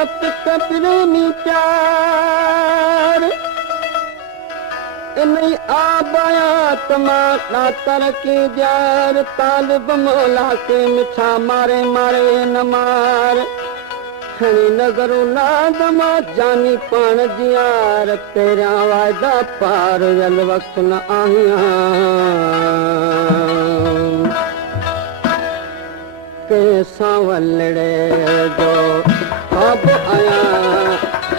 सत प्रेमी प्यार इन्हीं आबाया तमाशा तरके जार तालिब मौला के मिठा मारे मारे न मार खणी नगरो लादमा जानी पान जियार तेरा वायदा पार जल वक्त न आहिया के सांवलड़े जो अब आया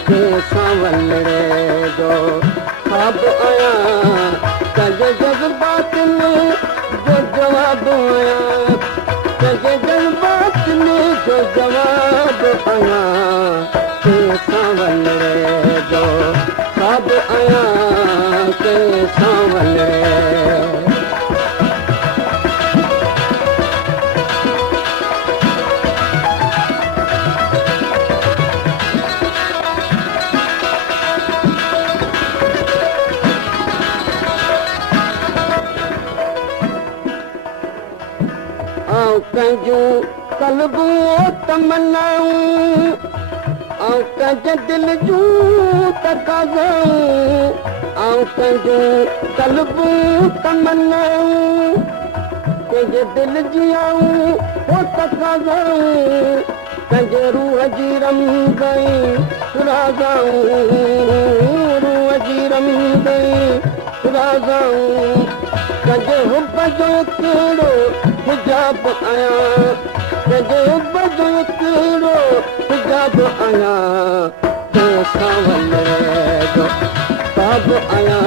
के सांवलड़े जो अब आया कज जज्बात में जो जवाब आया कज जज्बात में जो जवाब आया के सांवलड़े जो अब आया के सांवलड़े कंजू कलबू तमन्नाऊं ऐं कंज दिल जूं तकाज़ाऊं ऐं कंजू कलबू तमन्नाऊं कंज दिल जियाऊं हो तकाज़ाऊं कंज रूह जी रमदई सुराज़ाऊं रूह जी रमदई सुराज़ाऊं कंज हुब जो कहिड़ो हिजाब आया कजे बजो कहिड़ो हिजाब आया के सांवलड़े जो ताब आया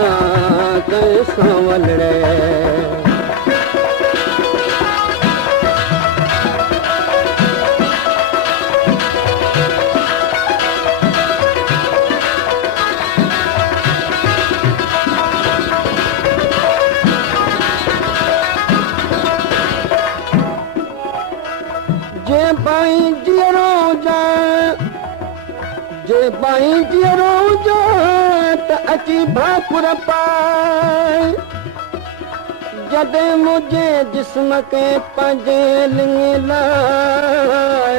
के सांवलड़े जे बाई जीरो जो त अची भाकुर पाए जॾहिं मुंहिंजे जिस्म खे पंहिंजे लिंग लाइ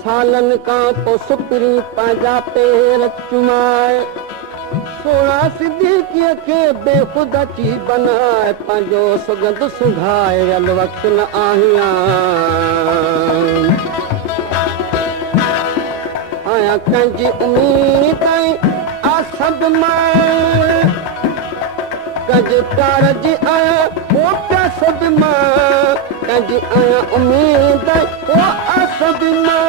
सालनि खां पोइ सुपिरी पंहिंजा पेर चुमाए सोना सिद्दीक़ीअ खे बेख़ुद अची बनाए पंहिंजो सुगंध सुघाए अल वक़्तु न आहियां आया कंहिंजी उमीद आसद मां कंहिंजे प्यार जी आया वो प्यासद मां कंहिंजी आया उमीद वो आसद मां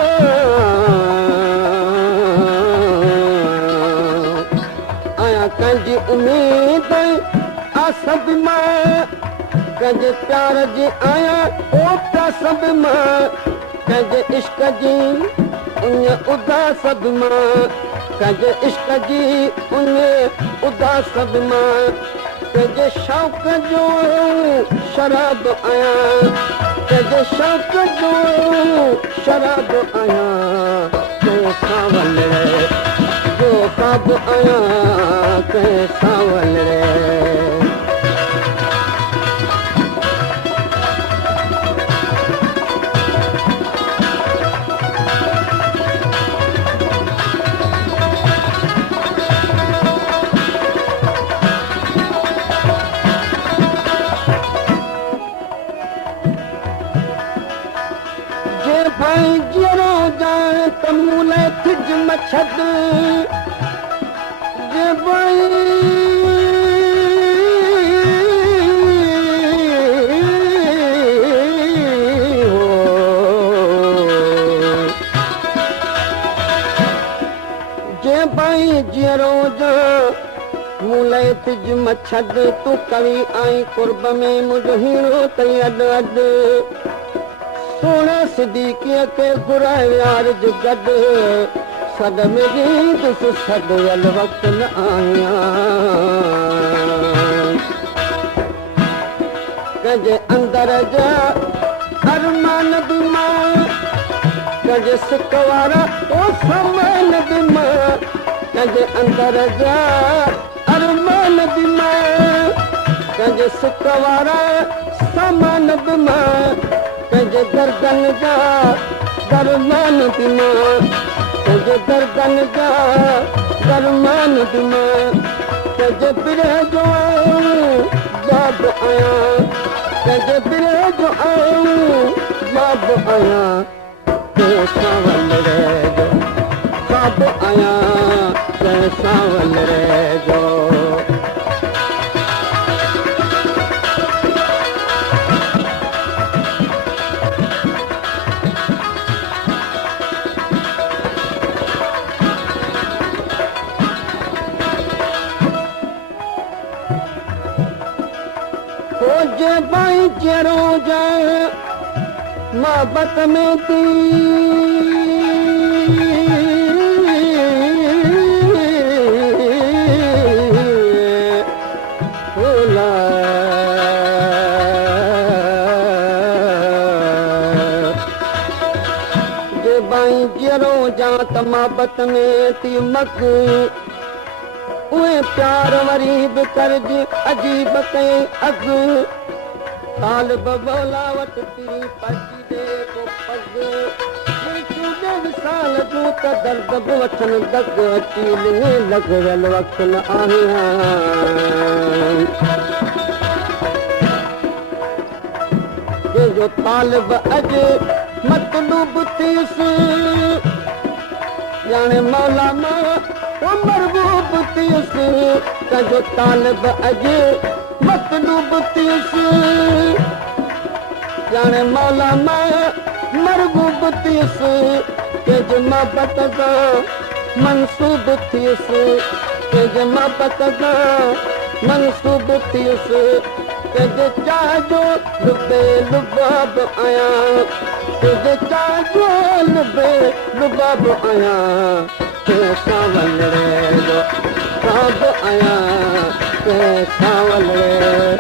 आया कंहिंजी उमीद आसद मां कंहिंजे प्यार जी आया वो प्यासद मां कंहिंजे इश्क जी उन उदासद मां कंहिंजे इश्क जी उन उदासद मां कंहिंजे शौक़ जो शराब आया कंहिंजे शौक़ जो शराब आया के सांवलड़े जो ख़्वाब आया के सांवलड़े भाई जरो जाए तमूले थिज मछद जे भाई हो जे भाई जरो जा मूले थिज मछद तू कवि आई कुर्ब में मुझो हीरो तई अद अद सोना सिद्दीक़ीअ खे घुराए यार जो गॾु सद में गीत सद अल वक़्तु न आहियां कंहिंजे अंदर जा अरमान बि मां कंहिंजे सिक वारा ओ सामान बि मां कंहिंजे अंदर जा अरमान बि मां कंहिंजे सिक वारा सामान बि मां कंहिंजे गर्दन जा दरमान बि मां तुंहिंजे दर्दन जा दरमान दिमा तुंहिंजे पिरे जो बाब आहियां तुंहिंजे पिरे जो बाब आहियां कंहिंसां वल रहिजो बाब आहियां कंहिंसां वल रहिजो जे भाई जहिड़ो जाए मोहबत में थी जे भाई जहिड़ो जा त मोहबत में थी मक उहे प्यार वरी बि करज अजीब कई अघु तालिब बोला वटि पिरी पची दे को पग विसाल जूं त दर्द बि वठनि दग अची लिङे लॻियल वक़्तु न आहियां कंहिंजो तालिब अॼु मतलूब थियुसि ॼाणे मौला मां मरबूब थियुसि कंहिंजो तालिब अॼु मतलूब थियुसि ॼाणे मौला मां मरबूब थियुसि कंहिंजे मोहबत जो मनसूब थियुसि कंहिंजे मोहबत जो मनसूब थियुसि कंहिंजे चाह जो लुबे लुबाब आहियां कंहिंजे चाह जो लुबे लुबाब आहियां कंहिंसां वल रहिजो बाब आहियां कंहिंसां वल